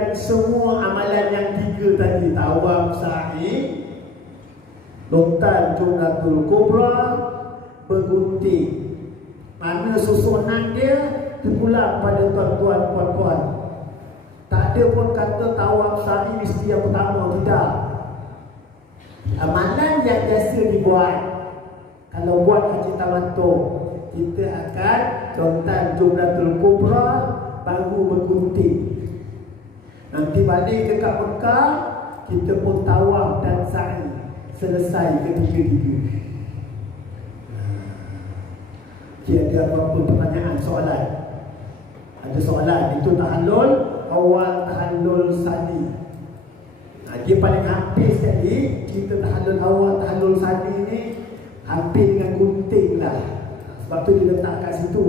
kerjakan semua amalan yang 3 tadi, tawaf, sa'i, lontar Jumratul Kubra, bergunting. Mana susunan dia terpulang pada tuan-tuan, puan-puan. Tak ada pun kata tawaf, sa'i mesti yang pertama, tidak. Amalan yang biasa dibuat kalau buat haji tamattu, kita akan lontar Jumratul Kubra, baru bergunting. Nanti balik dekat Mekah, kita pun tawaf dan sa'i. Selesai ketiga-tiga. Ada apa-apa pertanyaan, soalan? Ada soalan? Itu tahallul, awal tahallul sani. Dia paling hampir sekali. Kita tahallul awal, tahallul sani ni hampir dengan gunting lah. Sebab tu dia letak kat situ.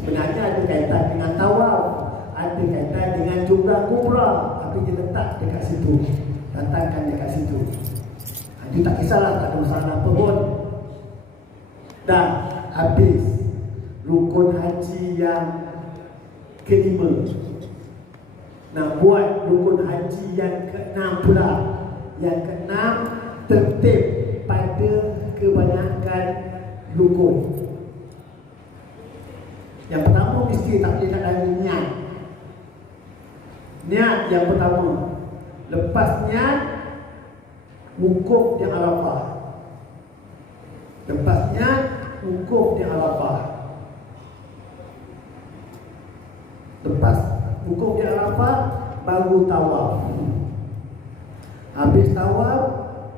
Sebenarnya ada kaitan dengan tawaf, ada kaitan dengan Jumrah Kubra, tapi dia letak dekat situ, letakkan dekat situ. Dia tak kisahlah, tak ada masalah apa pun. Dah habis rukun haji yang kelima. Nak buat rukun haji yang ke-6 pula. Yang ke-6 tertib pada kebanyakan rukun. Yang pertama mesti tak boleh nak lari niat. Niat yang pertama. Lepas niat, wukuf di Arafah. Lepas niat, wukuf di Arafah. Lepas wukuf di Arafah, baru tawaf. Habis tawaf,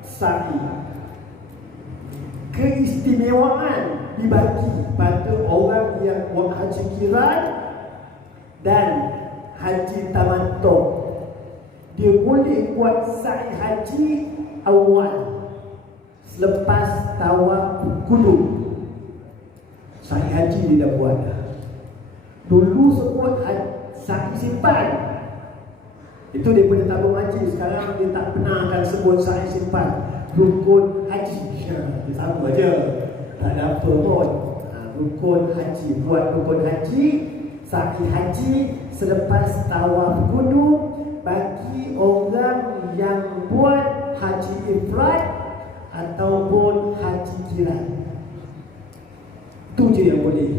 sa'i. Keistimewaan dibagi pada orang yang buat haji qiran dan haji tamattu. Dia boleh buat sa'i haji awal selepas tawaf qudum. Sa'i haji dia dah buat dah. Dulu sebut sa'i simpan. Itu daripada tabung haji. Sekarang dia tak pernah akan sebut sa'i simpan. Rukun haji. Dia sama je, tak ada apa pun. Rukun haji. Buat rukun haji, sa'i haji selepas tawaf qudum bagi orang yang buat haji ifrad ataupun haji qiran. Itu je yang boleh.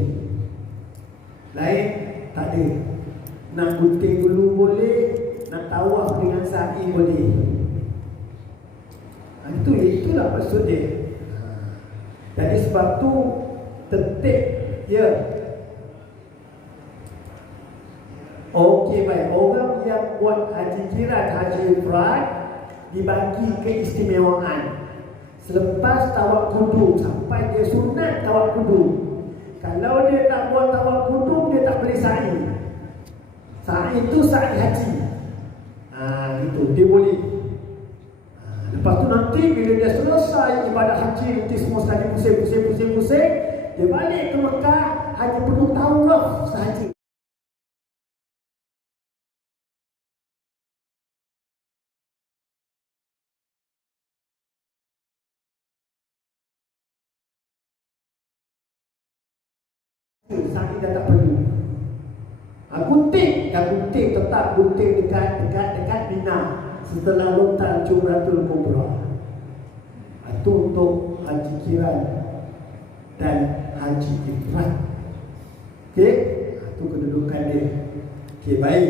Lain tak ada. Nak gunting dulu boleh, nak tawaf dengan sa'i boleh. Itulah maksud dia. Jadi sebab tu tertib ya. Okey, baik. Orang yang buat haji qiran, haji ifrad dibagi keistimewaan. Selepas tawaf qudum sampai dia sunat tawaf qudum. Kalau dia tak buat tawaf qudum, dia tak boleh sa'i. Sa'i itu sa'i haji. Itu dia boleh. Lepas tu nanti bila dia selesai ibadah haji, nanti semua sekali pusing, dia balik ke Mekah hanya perlu tawaf sahaja. Sa'i dah tak perlu. Gunting tetap gunting dekat Mina setelah lontar Jumratul Kubra. Itu untuk haji qiran dan haji ifrad. Okey, itu kedudukan dia. Okey, baik.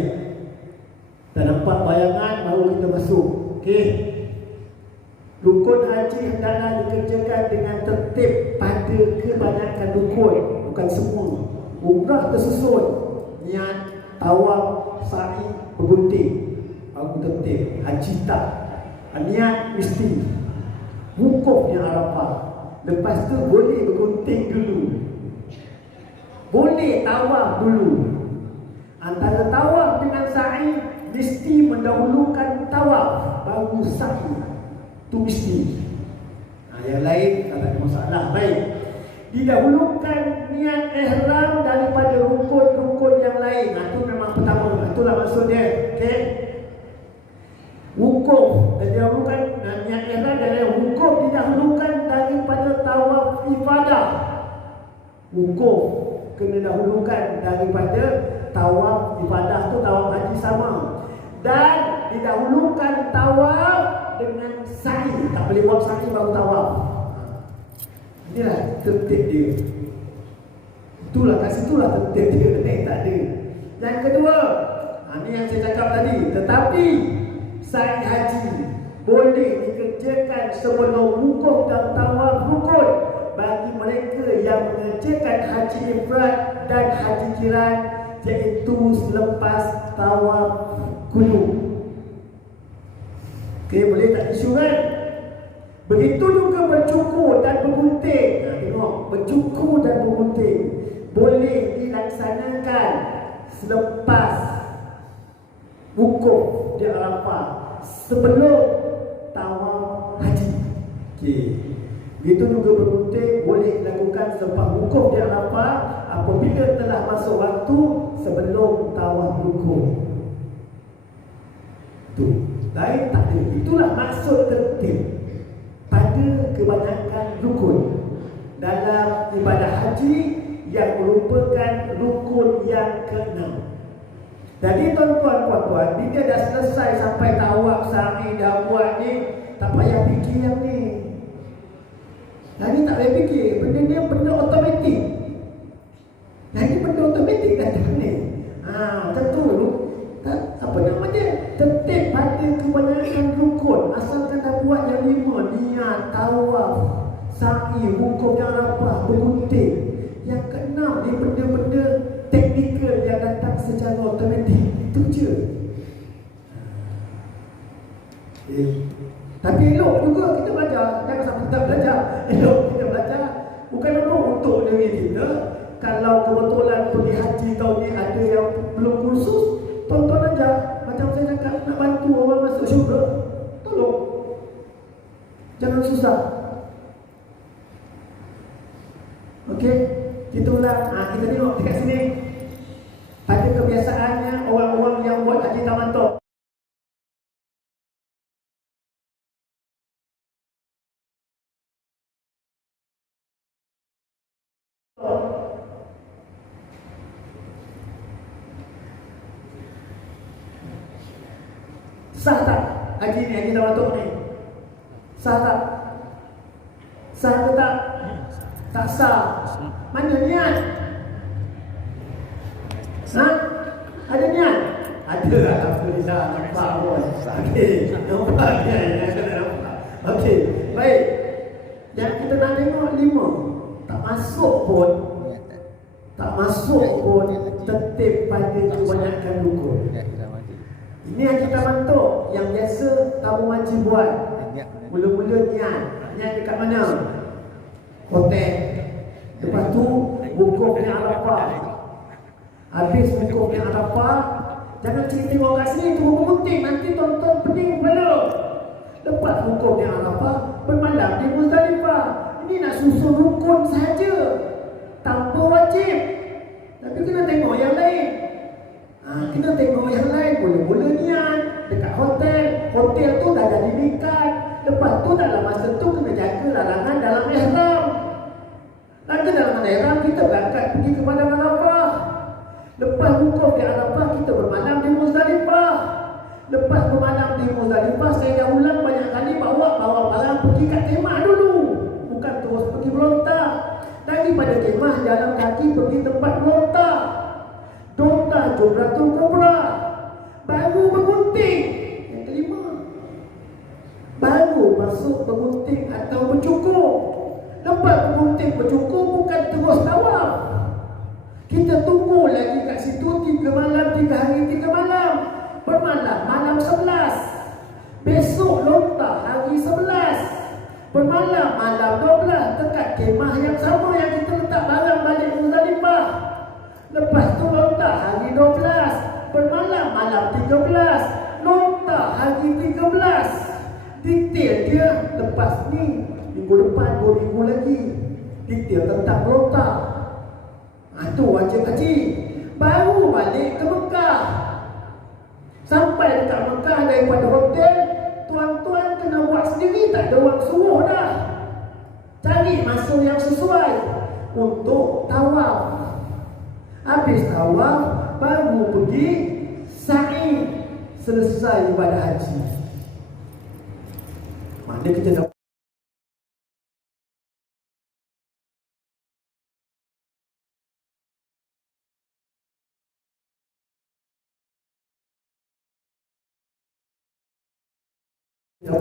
Dah nampak bayangan, baru kita masuk. Okey. Rukun haji hendaklah dikerjakan dengan tertib pada kebanyakan rukun, bukan semua. Umrah tersusun, niat, tawaf, sa'i, bergunting, baru tertib. Haji tak, niat mesti. Wukuf di Arafah. Lepas tu boleh bergunting dulu, boleh tawaf dulu. Antara tawaf dengan sa'i mesti mendahulukan tawaf, baru sa'i. Itu mesti. Yang lain tak ada masalah. Baik. Didahulukan niat ihram daripada rukun-rukun yang lain. Itu memang pertama. Itulah maksud dia. Okey. Wukuf didahulukan, niat ihram dan wukuf didahulukan daripada tawaf ibadah. Wukuf kena dahulukan daripada tawaf ibadah tu, tawaf haji sama. Dan didahulukan tawaf dengan sa'i. Tak boleh buat sa'i baru tawaf. Inilah tertib dia. Itulah, kat situlah tertib dia. Lain tak ada. Yang kedua, ini yang saya cakap tadi. Tetapi sa'i haji boleh dikerjakan sebelum wukuf dan tawaf rukun bagi mereka yang mengerjakan haji ifrad dan haji qiran, iaitu selepas tawaf kudu. Okey, boleh tak isu kan? Begitu juga bercukur dan bergunting. Tengok, bercukur dan bergunting boleh dilaksanakan selepas wukuf di Arafah sebelum tawaf haji. Okey. Begitu juga bergunting boleh dilakukan selepas wukuf di Arafah apabila telah masuk waktu sebelum tawaf rukun. Tu, lain tak ada. Itulah maksud tertib pada kebanyakan rukun dalam ibadah haji yang merupakan rukun yang ke-6. Jadi tuan-tuan, puan-puan, bila dah selesai sampai tawaf sa'i dah buat ni, tak payah fikir yang ni. Jadi tak payah fikir, benda ni benda automatik. Jadi benda automatik dah ni. Macam tu dulu. Apa namanya? Tertib pada kebanyakan rukun. Asalkan dah buat yang 5, niat, tawaf, sa'i, wukuf yang Arafah, bergunting. Yang ke-6 ni benda-benda teknikal yang datang secara automatik. Itu je. Tapi elok juga kita belajar. Jangan sampai tak belajar. Elok kita belajar. Bukan apa untuk diri kita. Kalau kebetulan pergi haji tahun ni ada yang belum kursus, tonton aja. Macam saya cakap, nak bantu orang masuk syurga, tolong. Jangan susah. Okey, kita ulang. Kita tengok dekat sini. Pada kebiasaannya orang-orang yang buat haji tamattu, sah tak haji ni, haji tamattu ni? Sah tak? Sah ke tak? Tak sah. Mana niat? Ada niat? Ada. Alhamdulillah. Nampak pun. Okey. Nampak niat. Okey. Baik. Yang kita nak tengok 5. Tak masuk pun. Tak masuk pun tertib pada kebanyakan rukun. Ini yang kita bentuk, yang biasa tabung haji buat. Mula-mula niat. Niat dekat mana? Hotel. Lepas tu wukuf di Arafah. Habis wukuf di Arafah, jangan tengok kat sini tu bergunting, nanti tonton pening kepala. Lepas wukuf di Arafah, bermalam di Muzdalifah. Ini nak susun rukun saja, tanpa wajib. Tapi kena tengok yang lain. Kena tengok yang lain. Mula-mula niat dekat hotel. Hotel tu dah jadi mikat. Lepas tu dalam masa tu kena jaga larangan dalam ihram. Lalu dalam ihram kita berangkat pergi ke Padang Arafah. Lepas wukuf di Arafah kita bermalam di Muzdalifah. Lepas bermalam di Muzdalifah, saya dah ulang banyak kali bawa barang pergi kat kemah dulu. Bukan terus pergi melontar. Daripada kemah jalan kaki pergi tempat melontar. Donta Jumratul Kubra. Baru bergunting. Yang kelima, baru masuk bergunting atau bercukur. Lepas bergunting bercukur bukan terus tawaf. Kita tunggu lagi kat situ 3 malam, 3 hari, 3 malam. Bermalam malam 11. Besok lontar hari 11. Bermalam malam 12 dekat kemah yang sama yang kita letak barang balik Muzdalifah. Lepas tu lontar hari 12. Bermalam malam 13. Lontar hari 13. Detail dia lepas ni, minggu depan 2 minggu lagi. Detail tentang lontar. Itu wajib haji. Baru balik ke Mekah. Sampai dekat Mekah daripada hotel, tuan-tuan kena buat sendiri, tak ada orang suruh dah. Cari masa yang sesuai untuk tawaf. Habis tawaf baru pergi sa'i. selesai ibadah haji. Mana kita dah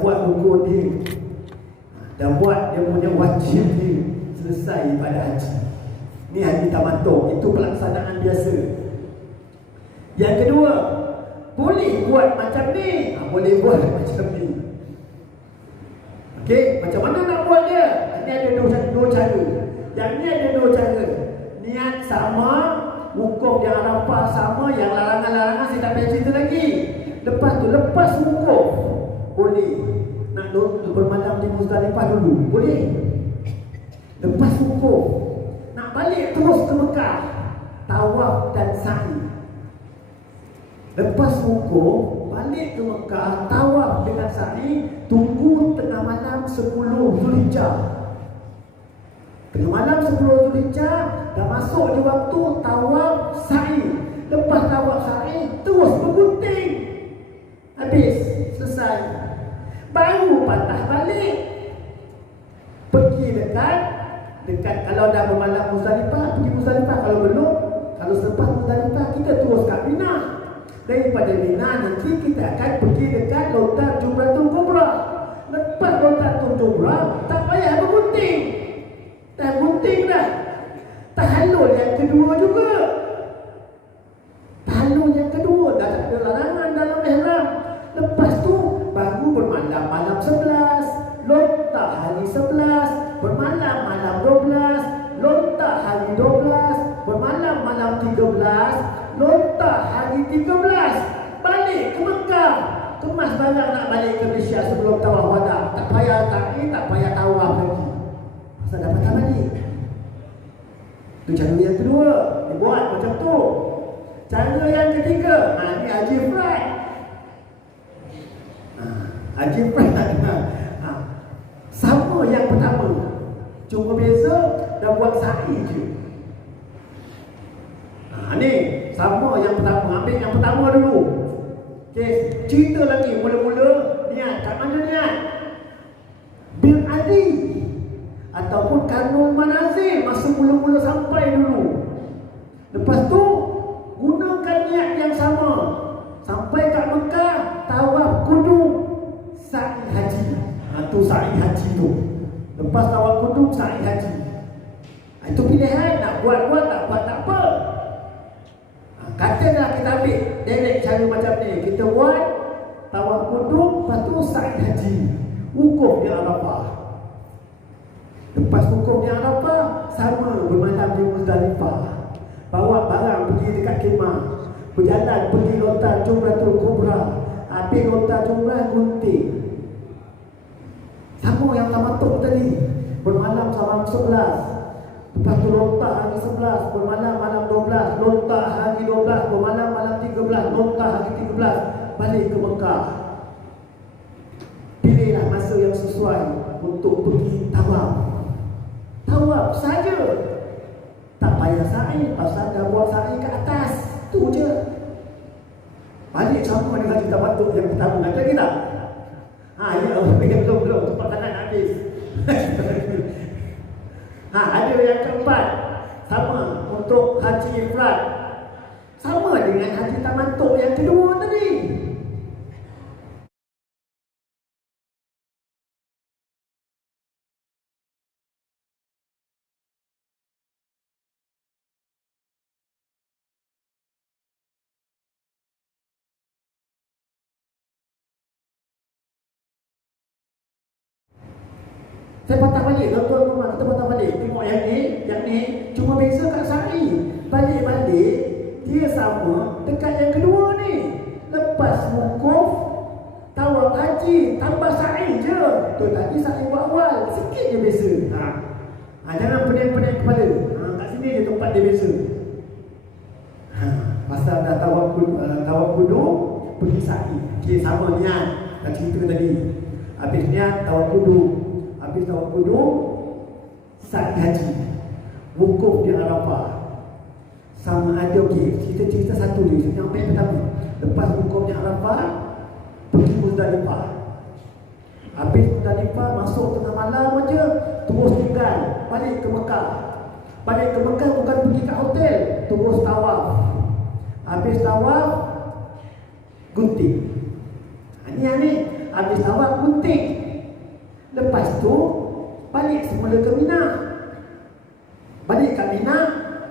buat rukun dia, dah buat dia punya wajib dia, selesai ibadah haji. Ni haji tamattu, itu pelaksanaan biasa. Yang kedua, boleh buat macam ni, boleh buat macam ni. Okey, macam mana nak buat dia? Ini ada dua cara. Yang ni ada dua cara. Niat sama, wukuf di Arafah sama, yang larangan-larangan saya tak payah cerita lagi. Lepas tu, lepas wukuf, boleh nak bermalam di Muzdalifah dulu, boleh. Lepas wukuf nak balik terus ke Mekah, tawaf dan sa'i. Lepas wukuf balik ke Mekah, tawaf dengan sa'i, tunggu tengah malam 10 Zulhijjah. Tengah malam 10 Zulhijjah dah masuk je waktu tawaf sa'i. Lepas tawaf sa'i terus bergunting, habis, selesai. Baru patah balik, pergi dekat kalau dah bermalam Muzdalifah, pergi Muzdalifah. Kalau belum, kalau selepas Muzdalifah kita terus kat Mina. Daripada Mina nanti kita akan pergi dekat Lontar Jumratul Kubra. Lepas Lontar Kubra tak payah bergunting, dah gunting dah. Tahallul yang kedua juga, tahallul yang kedua dah tak ada larangan dalam ihram. Lepas tu baru bermalam malam 11, lontar hari 11, bermalam malam 12, lontar hari 12, bermalam malam 13, lontar hari 13, balik ke Mekah. Kemas barang nak balik ke Malaysia sebelum tawaf wada. Tak payah ta'i, tak payah tawaf lagi, pasal dah patah balik. Itu cara yang kedua, dibuat macam tu. Cara yang ketiga, ni haji ifrad. Haji ifrad sama yang pertama, cuma beza dah buat sa'i je. Ni sama yang pertama, ambil yang pertama dulu. Okey, cerita lagi mula-mula niat. Kat mana niat? Bil adi ataupun kanun manazil, masa mula-mula sampai dulu. Lepas tu gunakan niat yang sama. Sampai kat Mekah, tawaf kudum, sa'i haji. Tu sa'i haji tu. Lepas tawaf kudum, sa'i haji. Itu pilihan, nak buat-buat, tak buat tak apa. Katalah kita ambil direct cara macam ni, kita buat tawaf kudum, lepas tu sa'i haji, wukuf di Arafah. Lepas wukuf di Arafah, sama bermalam di Muzdalifah, bawa barang pergi dekat kemah, berjalan pergi lontar Jumratul Kubra, habis lontar Jumrah gunting. Sama yang tamattu tadi, bermalam malam 11, lepas tu lontar hari 11, bermalam malam 12, lontar hari 12, bermalam malam 13, lontar hari 13, balik ke Mekah. Pilihlah masa yang sesuai untuk pergi tawaf. Tawaf saja, tak payah sa'i, pasal dah buat sa'i ke atas, tu je. Balik sama dengan kita patut yang pertama. Ada lagi tak? Ya, belum, tempat kanan habis. Ada yang keempat, sama untuk haji ifrad, sama dengan haji tamattu yang kedua tadi. Saya patah balik, tuan-tuan rumah kita patah balik. Tengok yang ni cuma beza kat sa'i. Balik-balik dia sama dekat yang kedua ni. Lepas wukuf, tawaf haji, tambah sa'i je. Tu tadi sa'i buat awal, sikit je beza. Jangan pening-pening kepala. Kat sini je tempat dia beza. Pasal dah tawaf kudu, pergi sa'i. Okey, sama niat. Dah cerita tadi. Habis niat tawaf kudu, habis tawaf kudu, sa'i haji, wukuf di Arafah. Sama ada, okey, cerita satu ni, yang pertama, Lepas wukufnya Arafah, pergi Muzdalifah. Habis Muzdalifah, masuk tengah malam aja, terus tinggal balik ke Mekah. Balik ke Mekah bukan pergi ke hotel, terus tawaf. Habis tawaf, gunting. Ini habis tawaf gunting. Lepas tu balik semula ke Mina. Balik ke Mina,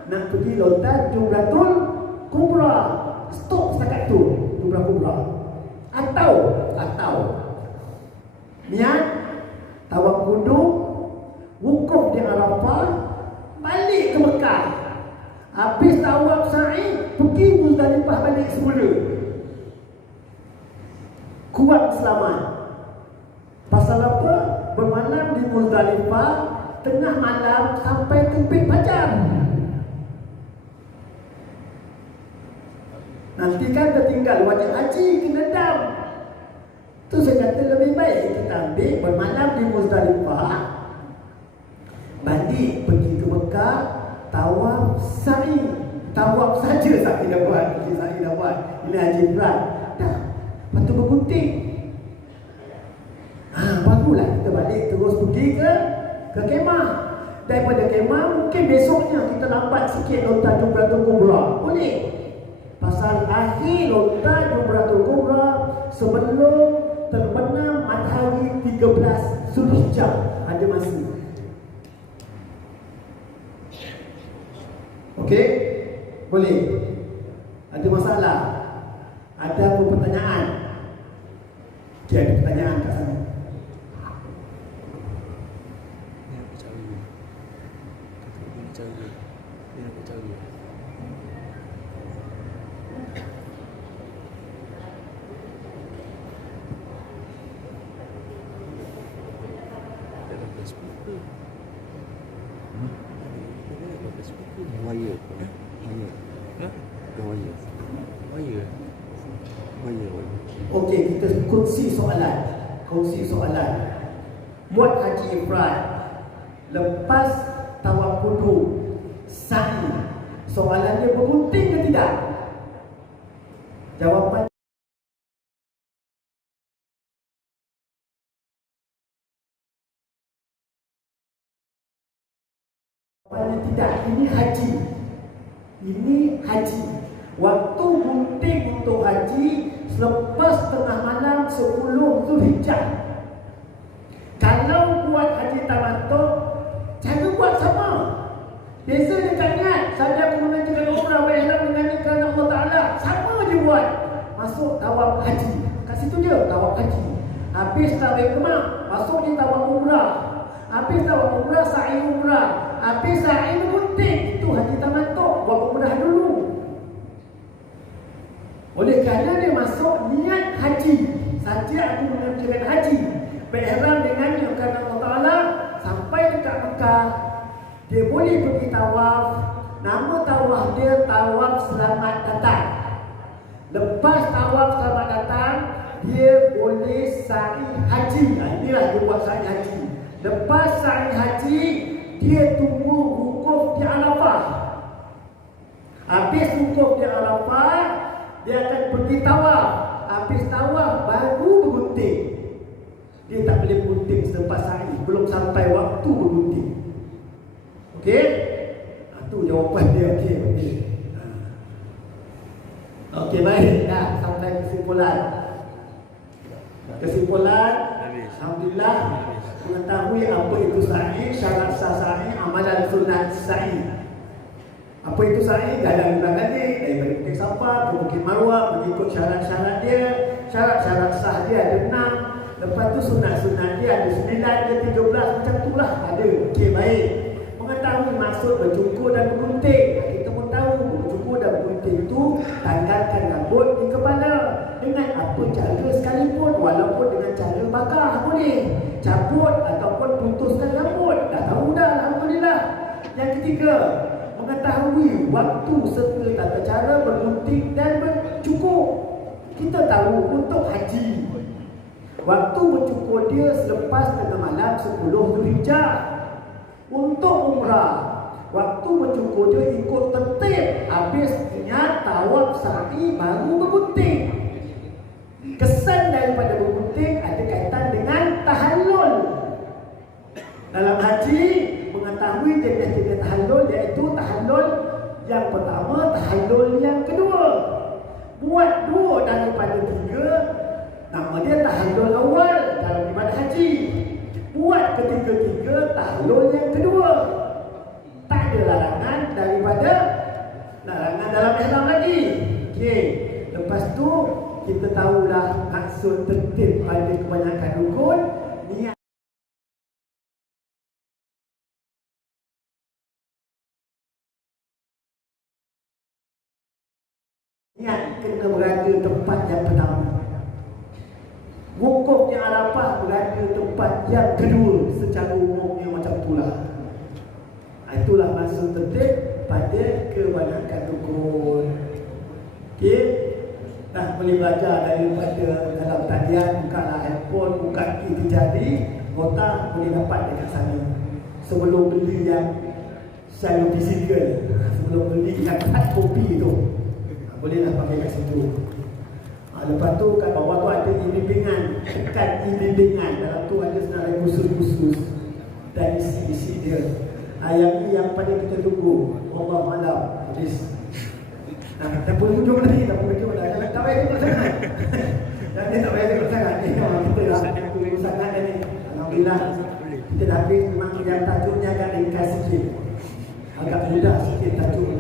nak pergi lontar Jumratul Kubra. Stop setakat tu, Jumrah Kubra. Atau niat tawaf kudung, wukuf di Arafah, balik ke Mekah. Habis tawaf sa'i, pergi Muzdalifah balik semula. Kuat selamat. Pasal apa? Bermalam di Muzdalifah tengah malam sampai terbit fajar. Nanti kan tertinggal wajib haji, kena dam. Tu saya kata lebih baik kita ambil bermalam di Muzdalifah, balik pergi ke Mekah, tawaf sa'i. Tawaf saja sa'i dah buat. Sa'i dah buat. Ini haji berat. Dah. Lepas tu bergunting. Barulah kita balik terus pergi ke kemah. Daripada kemah mungkin besoknya kita lambat sikit lontar Jumratul Kubra. Boleh. Pasal akhir lontar Jumratul Kubra sebelum terbenam matahari 13 Zulhijjah. Ada masa. Okey? Boleh. Ada masalah? Ada apa pertanyaan? Okey, ada pertanyaan kat sana. Okey, kita kongsi soalan. Buat haji ifrad lepas tawaf kudung, sa'i, soalannya bergunting ke tidak? Jawapan tidak. Ini haji. Waktu gunting untuk haji selepas tengah malam 10 Zulhijjah. Kalau buat haji tamattu, cara buat sama. Beza dekat niat. Saya aku mengajukan umrah berihram dengan niat kerana Allah Ta'ala. Sama je buat. Masuk tawaf haji. Kat situ je tawaf haji. Habis tarik kemak, masuk di tawaf umrah. Habis tawaf umrah, sa'i umrah. Habis sa'i gunting. Itu haji tamattu. Buat umrah dulu. Oleh kerana dia masuk niat haji. Saja aku mengajukan haji. Berihram dengan niat kerana Allah Ta'ala. Sampai dekat Mekah, dia boleh pergi tawaf. Nama tawaf dia tawaf selamat datang. Lepas tawaf selamat datang, dia boleh sa'i haji. Inilah dia buat sa'i haji. Lepas sa'i haji, dia tunggu wukuf di Arafah. Habis wukuf di Arafah, dia akan pergi tawaf. Habis tawaf baru bergunting. Dia tak boleh gunting selepas sa'i, belum sampai waktu bergunting. Okey? Itu jawapan dia. Okey, baik. Dah sampai kesimpulan. Alhamdulillah mengetahui apa itu sa'i, syarat sah sa'i, amalan sunat sa'i. Apa itu sa'i? Jalan ulang alik daripada Bukit Safa ke Bukit Marwah, mengikut syarat-syarat dia. Syarat-syarat sah dia ada 6. Lepas tu sunat-sunat dia ada 9 ke 13, macam tu lah ada. Okey, baik. Mengetahui maksud bercukur dan bergunting. Kita pun tahu bercukur dan bergunting itu tanggalkan rambut di kepala dengan apa cara sekalipun, walaupun dengan cara bakar boleh. Cabut ataupun putuskan rambut. Dah tahu dah, alhamdulillah. Yang ketiga, mengetahui waktu serta tata cara bergunting dan bercukur. Kita tahu untuk haji, waktu bercukur dia selepas tengah malam 10 Zulhijjah. Untuk umrah, Waktu bercukur dia ikut tertib. Habis niat tawaf sa'i baru bergunting. Kesan daripada bergunting ada kaitan dengan tahallul. Dalam haji mengetahui jenis-jenis tahallul, iaitu tahallul yang pertama, tahallul yang kedua. Buat dua daripada tiga, nama dia tahallul awal dalam ibadah haji. Buat ketiga-tiga, tahallul yang kedua. Tak ada larangan daripada larangan dalam ihram lagi. Okey, lepas tu kita tahulah maksud tertib pada kebanyakan rukun. Niat kena berada tempat yang pertama. Wukufnya Arafah berada tempat yang kedua. Secara umumnya macam itulah. Itulah maksud tertib pada kebanyakan rukun. Okey, boleh belajar daripada dalam talian. Bukalah handphone, buka Ihtijari, otak boleh dapat dekat sana. Sebelum beli yang secara fizikal, sebelum beli yang hard copy tu, bolehlah pakai kat situ. Lepas tu kat bawah tu ada bimbingan. Tekan bimbingan. Dalam tu ada senarai khusus-khusus dan isi-isi dia. Yang ni yang paling kita tunggu. Allah malam. Hadis. Tak boleh hujung lagi. Tak boleh hujung dah. Tak payah tengok sangat. Dia tak payah tengok sangat. Kita dah tunggu sangat ni. Alhamdulillah. Kita dah habis. Memang yang tajuknya agak ringkas sikit. Agak mudah sikit tajuknya.